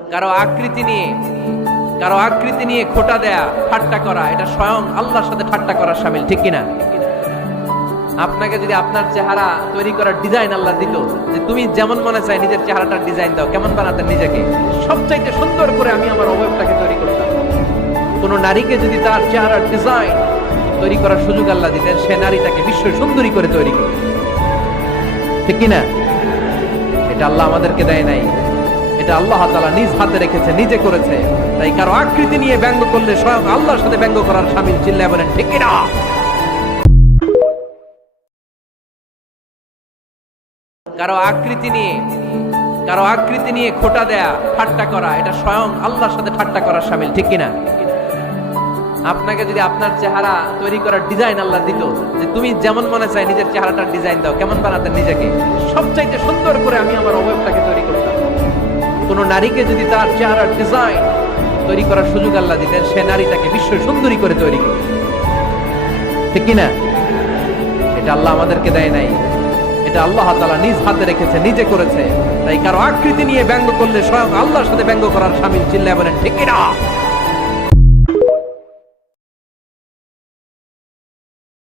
কারো আকৃতি নিয়ে খোটা দেয়া, ঠাট্টা করা, এটা স্বয়ং আল্লাহর সাথে ঠাট্টা করার শামিল, ঠিক কিনা? আপনাকে যদি আপনার চেহারা তৈরি করার ডিজাইন আল্লাহ দিত, যে তুমি যেমন মনে চাই নিজের চেহারাটার ডিজাইন দাও, কেমন বানাতেন নিজেকে? সবচাইতে সুন্দর করে আমি আমার অবয়বটাকে তৈরি করতাম। কোন নারীকে যদি তার চেহারার ডিজাইন তৈরি করার সুযোগ আল্লাহ দিতেন, সে নারীটাকে বিশ্ব সুন্দরী করে তৈরি করত, ঠিক কিনা? এটা আল্লাহ আমাদেরকে দেয় নাই, এটা আল্লাহ তাআলা নিজ হাতে রেখেছে, নিজে করেছে। তাই কারো আকৃতি নিয়ে ব্যঙ্গ করলে স্বয়ং আল্লাহর সাথে ব্যঙ্গ করার শামিল। চিল্লায় বলেন ঠিক কিনা? কারো আকৃতি নিয়ে খোটা দেয়া, ঠাট্টা করা, এটা স্বয়ং আল্লাহর সাথে ঠাট্টা করার শামিল, ঠিক কিনা? আপনাকে যদি আপনার চেহারা তৈরি করার ডিজাইন আল্লাহ দিত, যে তুমি যেমন মনে চাই নিজের চেহারাটার ডিজাইন দাও, কেমন বানাতেন নিজেকে? সবচাইতে সুন্দর করে আমি আমার অবয়বটাকে তৈরি করতাম। কোন নারীকে যদি তার চেহারার ডিজাইন তৈরি করার সুযোগ আল্লাহ দিতেন, সে নারীটাকে বিশ্ব সুন্দরী করে তৈরি করত, ঠিক কিনা? এটা আল্লাহ আমাদেরকে দেয় নাই, এটা আল্লাহ তাআলা নিজ হাতে রেখেছে, নিজে করেছে। তাই কারো আকৃতি নিয়ে ব্যঙ্গ করলে স্বয়ং আল্লাহর সাথে ব্যঙ্গ করার শামিল। চিল্লায় বলেন ঠিক কিনা?